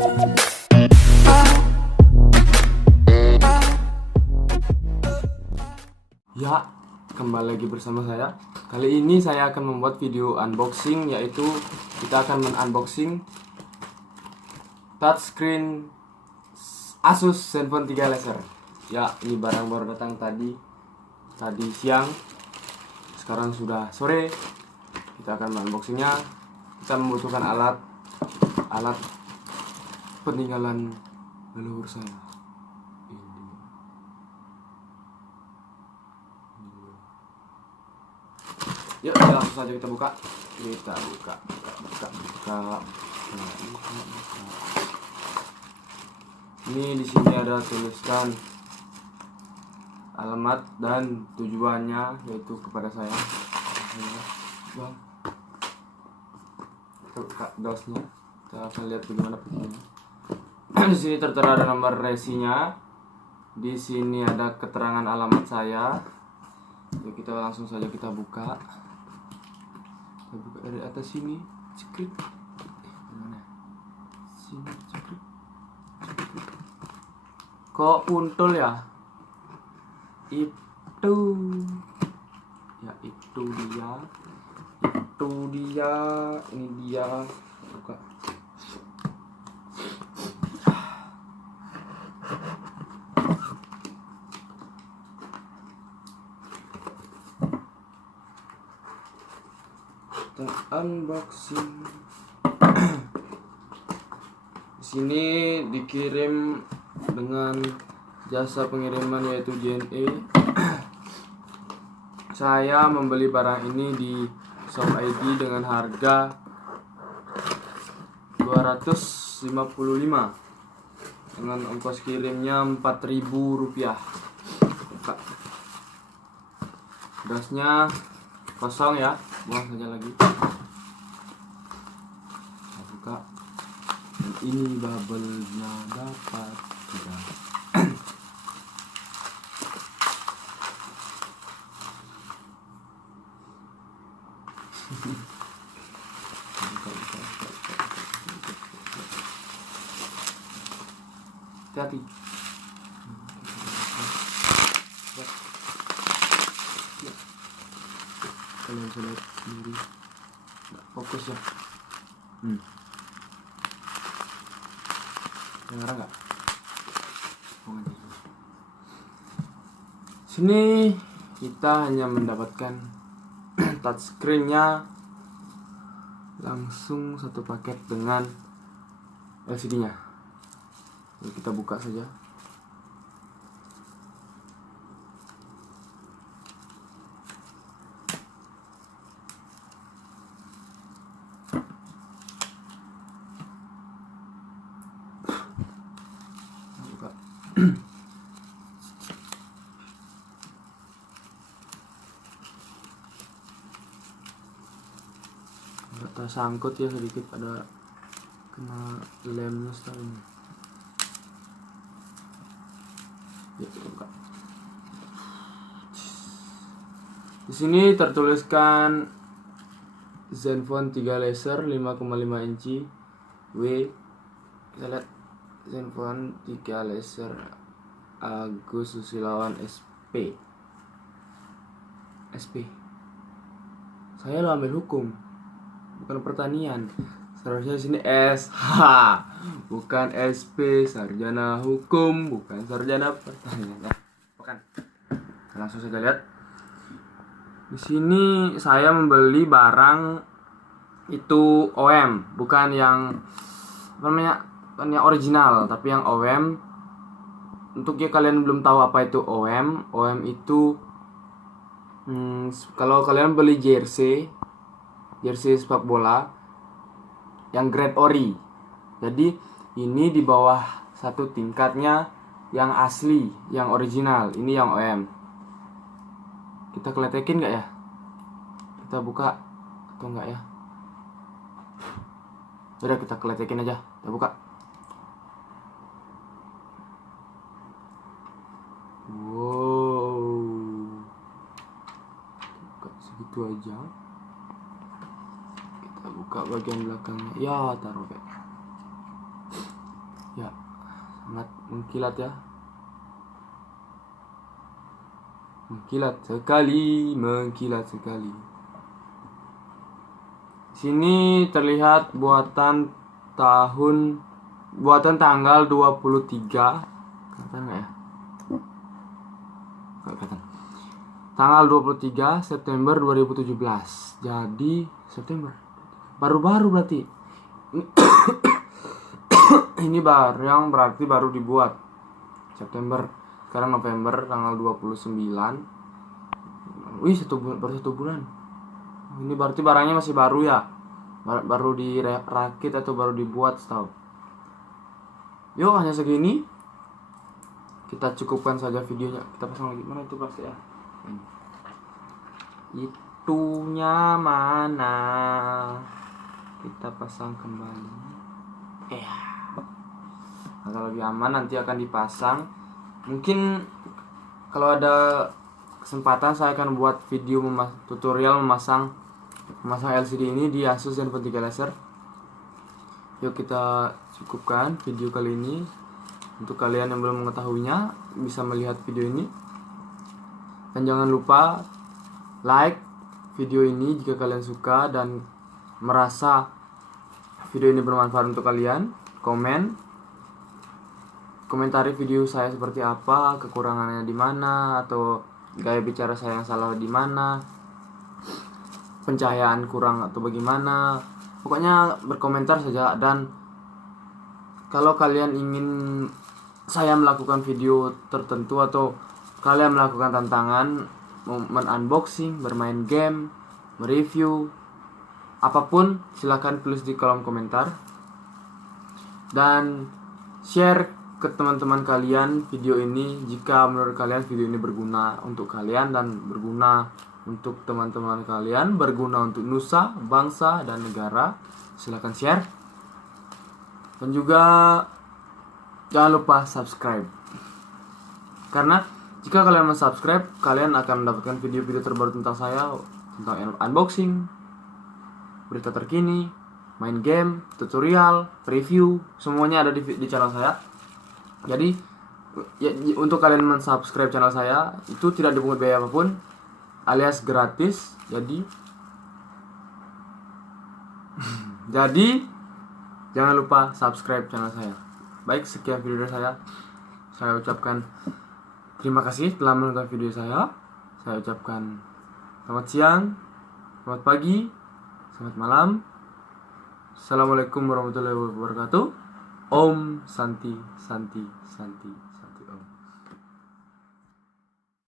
Ya, kembali lagi bersama saya. Kali ini saya akan membuat video unboxing, yaitu kita akan men-unboxing touchscreen Asus Zenfone 3 Laser. Ya, ini barang baru datang tadi siang. Sekarang sudah sore. Kita akan unboxingnya. Kita membutuhkan alat peninggalan leluhur saya. Yuk, langsung saja kita buka. Buka. Ini di sini ada tuliskan alamat dan tujuannya, yaitu kepada saya. Bang, kita buka dosnya. Kita akan lihat bagaimana begini. Di sini tertera ada nomor resinya. Di sini ada keterangan alamat saya. Yuk, kita langsung saja kita buka. Kita buka dari atas sini. Cekrit. Mana? Sini cekrit. Kok puntul ya? Itu. Ya, itu dia. Ini dia. Buka. Unboxing. Di sini dikirim dengan jasa pengiriman, yaitu JNE. Saya membeli barang ini di Shop ID dengan harga 255 dengan ongkos kirimnya 4.000 rupiah. Dasnya kosong ya, buang saja lagi. Kita buka. Dan ini bubble-nya dapat tidak. Hati-hati. Kalian bisa lihat sendiri, nggak fokus ya. Dengar nggak? Sini kita hanya mendapatkan touchscreen-nya langsung satu paket dengan LCD-nya. Jadi kita buka saja. Nggak tersangkut ya, sedikit ada kena lemnya sekali. Ya, buka. Di sini tertuliskan Zenfone 3 Laser 5,5 inci W. Kita lihat Zenfone 3 Laser Agus Susilawan SP. Saya lo ambil hukum, bukan pertanian. Seharusnya di sini SH, bukan SP, sarjana hukum, bukan sarjana pertanian. Ya, bukan. Langsung saja lihat. Di sini saya membeli barang itu OM, bukan yang bukan yang original, tapi yang OM. Untuk ya kalian belum tahu apa itu OM itu kalau kalian beli jersey sepak bola yang grade ori. Jadi ini di bawah satu tingkatnya yang asli, yang original. Ini yang OM. Kita keletekin nggak ya? Kita buka atau enggak ya? Udah, kita keletekin aja. Kita buka. Wow. Buka segitu aja. Kita buka bagian belakangnya. Ya, taruh kayak. Ya, sangat mengkilat ya. Mengkilat sekali, mengkilat sekali. Sini terlihat buatan tanggal 23. Kelihatan nggak ya? Kelihatan. Tanggal 23 September 2017. Jadi September. Baru-baru berarti. Ini yang berarti baru dibuat September. Sekarang November tanggal 29. Wih, baru 1 bulan. Ini berarti barangnya masih baru ya. Baru dirakit atau baru dibuat setahu. Yuk, hanya segini. Kita cukupkan saja videonya. Kita pasang lagi. Mana itu plastik ya? Itunya mana? Kita pasang kembali. Agar lebih aman, nanti akan dipasang. Mungkin kalau ada kesempatan saya akan buat video tutorial memasang LCD ini di Asus Zenfone 3 Laser. Yuk kita cukupkan video kali ini. Untuk kalian yang belum mengetahuinya, bisa melihat video ini. Dan jangan lupa like video ini jika kalian suka dan merasa video ini bermanfaat untuk kalian. Komentari video saya seperti apa, kekurangannya di mana, atau gaya bicara saya yang salah di mana, pencahayaan kurang atau bagaimana. Pokoknya berkomentar saja. Dan kalau kalian ingin saya melakukan video tertentu atau kalian melakukan tantangan, unboxing, bermain game, mereview, apapun, silahkan tulis di kolom komentar. Dan share ke teman-teman kalian video ini jika menurut kalian video ini berguna untuk kalian dan berguna untuk teman-teman kalian, berguna untuk nusa, bangsa, dan negara. Silahkan share. Dan juga jangan lupa subscribe. Karena jika kalian subscribe, kalian akan mendapatkan video-video terbaru tentang saya, tentang unboxing, berita terkini, main game, tutorial, review, semuanya ada di channel saya. Jadi ya, untuk kalian mensubscribe channel saya itu tidak dipungut biaya apapun, alias gratis. Jadi jangan lupa subscribe channel saya. Baik, sekian video dari saya. Saya ucapkan terima kasih telah menonton video saya. Saya ucapkan selamat siang, selamat pagi, selamat malam. Assalamualaikum warahmatullahi wabarakatuh. Om Santi Santi Santi.